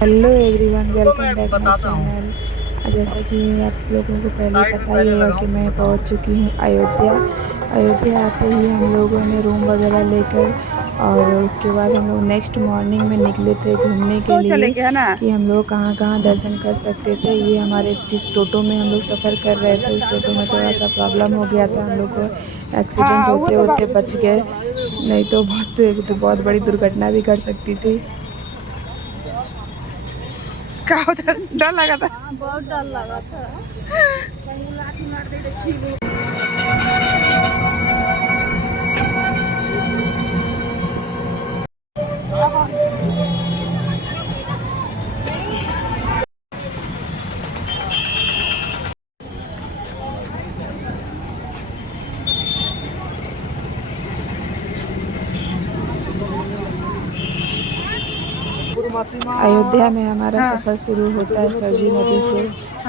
Hello everyone, welcome back my channel. जैसा कि आप लोगों को पहले पता ही होगा कि मैं पहुंच चुकी हूं अयोध्या। अयोध्या आते ही हम लोगों ने रूम वगैरह लेकर और उसके बाद हम लोग नेक्स्ट मॉर्निंग में निकले थे घूमने के तो चले लिए के है ना। कि हम लोग कहां कहां दर्शन कर सकते थे। ये हमारे जिस टोटो में हम लोग सफ़र कर रहे थे उस टोटो में थोड़ा सा प्रॉब्लम हो गया था। हम लोग को एक्सीडेंट हाँ वो होते तो होते बात बच गए, नहीं तो बहुत बड़ी दुर्घटना भी घट सकती थी। क्या होता डर लगा था। बहुत डर लगा था। अयोध्या में हमारा हाँ। सफ़र शुरू होता है सरजू नदी से।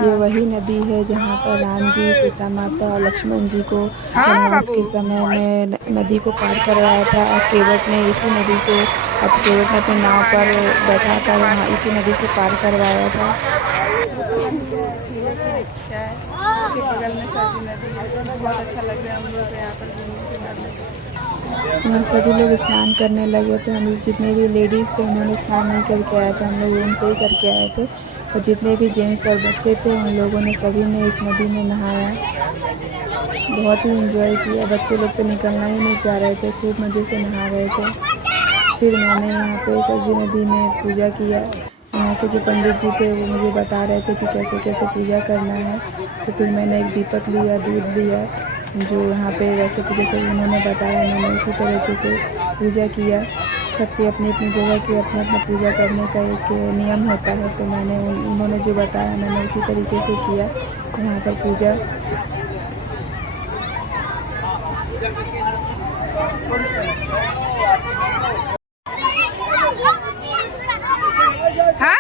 ये वही नदी है जहाँ पर राम जी, सीता माता और लक्ष्मण जी को हाँ वनवास बाबू। के समय में नदी को पार करवाया था। और केवट ने इसी नदी से, अब केवट ने अपनी नाव पर बैठाकर वहाँ इसी नदी से पार करवाया था। इसके बगल में सरजू नदी है, बहुत अच्छा लग रहा है हम लोग को यहाँ पर घूमने के बाद में। यहाँ सभी लोग स्नान करने लगे थे। हम लोग जितने भी लेडीज़ थे उन्होंने स्नान नहीं करके आए थे, हम लोग रूम से ही करके आए थे। और जितने भी जेंट्स और बच्चे थे उन लोगों ने सभी ने इस नदी में नहाया, बहुत ही एंजॉय किया। बच्चे लोग तो निकलना ही नहीं चाह रहे थे, खूब मज़े से नहा रहे थे। फिर मैंने यहाँ पे सरजू नदी में पूजा किया। यहाँ के जो पंडित जी थे वो मुझे बता रहे थे कि कैसे कैसे पूजा करना है। तो फिर मैंने एक दीपक लिया, दूध लिया, जो यहाँ पे वैसे कि जैसे उन्होंने बताया मैंने उसी तरीके से पूजा किया। सबकी अपनी अपनी जगह की अपना अपना पूजा करने का एक नियम होता है, तो मैंने उन्होंने जो बताया मैंने उसी तरीके से किया यहाँ पर पूजा। हाँ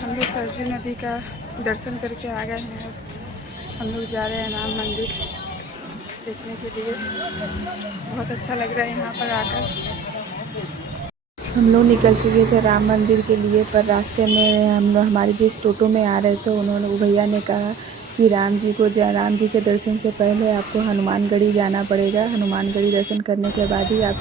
हम लोग सरजू नदी का दर्शन करके आ गए हैं। हम लोग जा रहे हैं राम मंदिर देखने के लिए। बहुत अच्छा लग रहा है यहाँ पर आकर। हम लोग निकल चुके थे राम मंदिर के लिए, पर रास्ते में हम लोग हमारे जिस टोटो में आ रहे थे उन्होंने, वो भैया ने कहा कि राम जी के दर्शन से पहले आपको हनुमानगढ़ी जाना पड़ेगा। हनुमानगढ़ी दर्शन करने के बाद ही आप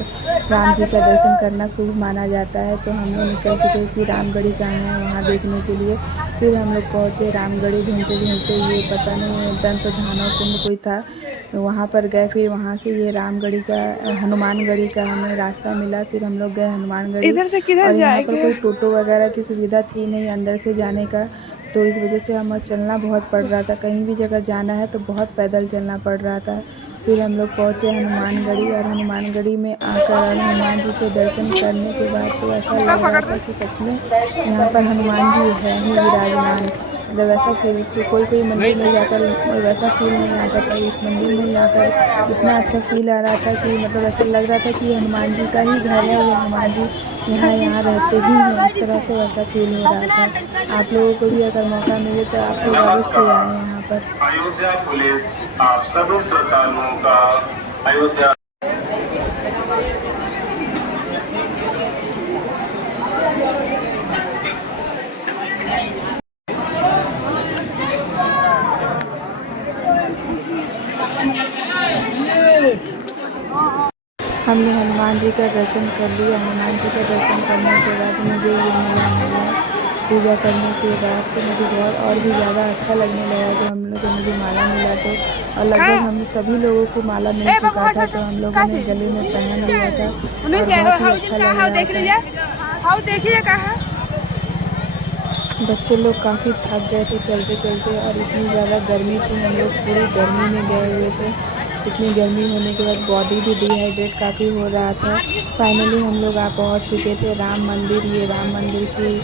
राम जी का दर्शन करना शुभ माना जाता है। तो हम लोग निकल चुके कि रामगढ़ी कहाँ है वहाँ देखने के लिए। फिर हम लोग पहुँचे रामगढ़ी, ढूंढते ढूंढते ये पता नहीं दंत धानव कुंड कोई था, तो वहाँ पर गए। फिर वहाँ से ये रामगढ़ी का, हनुमानगढ़ी का हमें रास्ता मिला। फिर हम लोग गए हनुमानगढ़ी। इधर से किधर और यहाँ पर जाएंगे। कोई टोटो वगैरह की सुविधा थी नहीं अंदर से जाने का, तो इस वजह से हमें चलना बहुत पड़ रहा था। कहीं भी जगह जाना है तो बहुत पैदल चलना पड़ रहा था। फिर हम लोग पहुँचे हनुमानगढ़ी, और हनुमानगढ़ी में आकर और हनुमान जी के दर्शन करने के बाद तो ऐसा लग रहा था कि सच में यहाँ पर हनुमान जी है ही विराजमान। मतलब ऐसा फील कि कोई मंदिर में जाकर वैसा फील नहीं आता था, इस मंदिर में जाकर इतना अच्छा फील आ रहा था कि मतलब ऐसा लग रहा था कि हनुमान जी का ही घर है, ये हनुमान जी यहाँ रहते ही हैं। इस तरह से वैसा फील हो रहा था। आप लोगों को भी अगर मौका मिले तो आप लोग अवश्य आएँ यहाँ पर। अयोध्या पुलिस आप सभी श्रद्धालुओं का अयोध्या हमने हनुमान जी का दर्शन कर लिया। हनुमान जी का दर्शन करने के बाद मुझे ये मिला पूजा करने के बाद, तो मुझे बहुत और भी ज़्यादा अच्छा लगने लगा कि हम लोग को मुझे माला मिला। तो और लगभग हम सभी लोगों को माला मिल चुका था, तो हम लोगों ने गले में पहन लिया था और बहुत ही अच्छा लग रहा था। बच्चे लोग काफ़ी थक गए थे चलते चलते, और इतनी ज़्यादा गर्मी थी, हम लोग पूरी गर्मी में गए हुए थे। इतनी गर्मी होने के बाद बॉडी भी डिहाइड्रेट काफ़ी हो रहा था। फाइनली हम लोग पहुँच चुके थे राम मंदिर। ये राम मंदिर की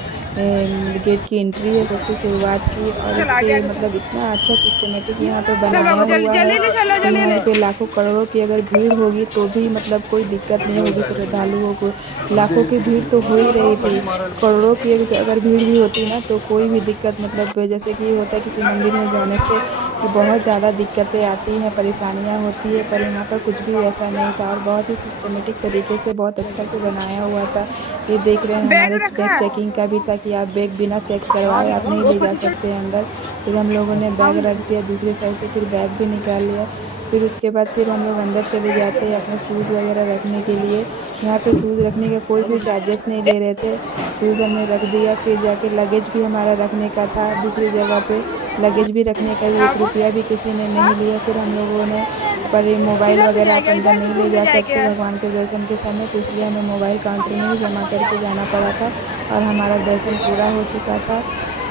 गेट की एंट्री है सबसे शुरुआत की, और इसके मतलब इतना अच्छा सिस्टमेटिक यहाँ पे बनाया हुआ है कि यहाँ पे लाखों करोड़ों की अगर भीड़ होगी तो भी मतलब कोई दिक्कत नहीं होगी श्रद्धालुओं को। लाखों की भीड़ तो हो ही रही थी, करोड़ों की अगर भीड़ भी होती ना तो कोई भी दिक्कत, मतलब जैसे कि होता है किसी मंदिर में जाने से कि बहुत ज़्यादा दिक्कतें आती हैं, परेशानियाँ होती है, पर यहाँ पर कुछ भी ऐसा नहीं था और बहुत ही सिस्टमेटिक तरीके से बहुत अच्छा से बनाया हुआ था। ये देख रहे हैं हमारे बैग चेकिंग का भी था कि आप बैग बिना चेक करवाए आप नहीं ले जा सकते हैं अंदर। फिर हम लोगों ने बैग रख दिया, दूसरे साइड से फिर बैग भी निकाल लिया। फिर उसके बाद फिर हम लोग अंदर चले जाते हैं अपने शूज़ वगैरह रखने के लिए। यहाँ पे शूज़ रखने का कोई भी चार्जेस नहीं ले रहे थे, शूज़ हमने रख दिया। फिर जाके लगेज भी हमारा रखने का था दूसरी जगह पे, लगेज भी रखने का भी 1 रुपया भी किसी ने नहीं लिया। फिर हम लोगों ने पर ये मोबाइल वगैरह आप अंदर नहीं ले जा सकते भगवान के दर्शन के समय, तो इसलिए हमें मोबाइल काउंटर में ही जमा करके जाना पड़ा था और हमारा दर्शन पूरा हो चुका था।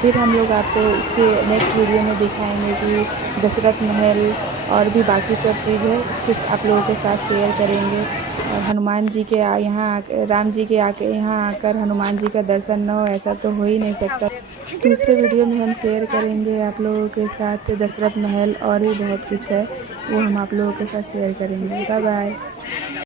फिर हम लोग आपको इसके नेक्स्ट वीडियो में दिखाएंगे कि दशरथ महल और भी बाकी सब चीज़ है, इसके आप लोगों के साथ शेयर करेंगे। और हनुमान जी के राम जी के यहाँ आकर हनुमान जी का दर्शन न हो, ऐसा तो हो ही नहीं सकता। दूसरे वीडियो में हम शेयर करेंगे आप लोगों के साथ दशरथ महल और भी बहुत कुछ है, वो हम आप लोगों के साथ शेयर करेंगे। Bye bye.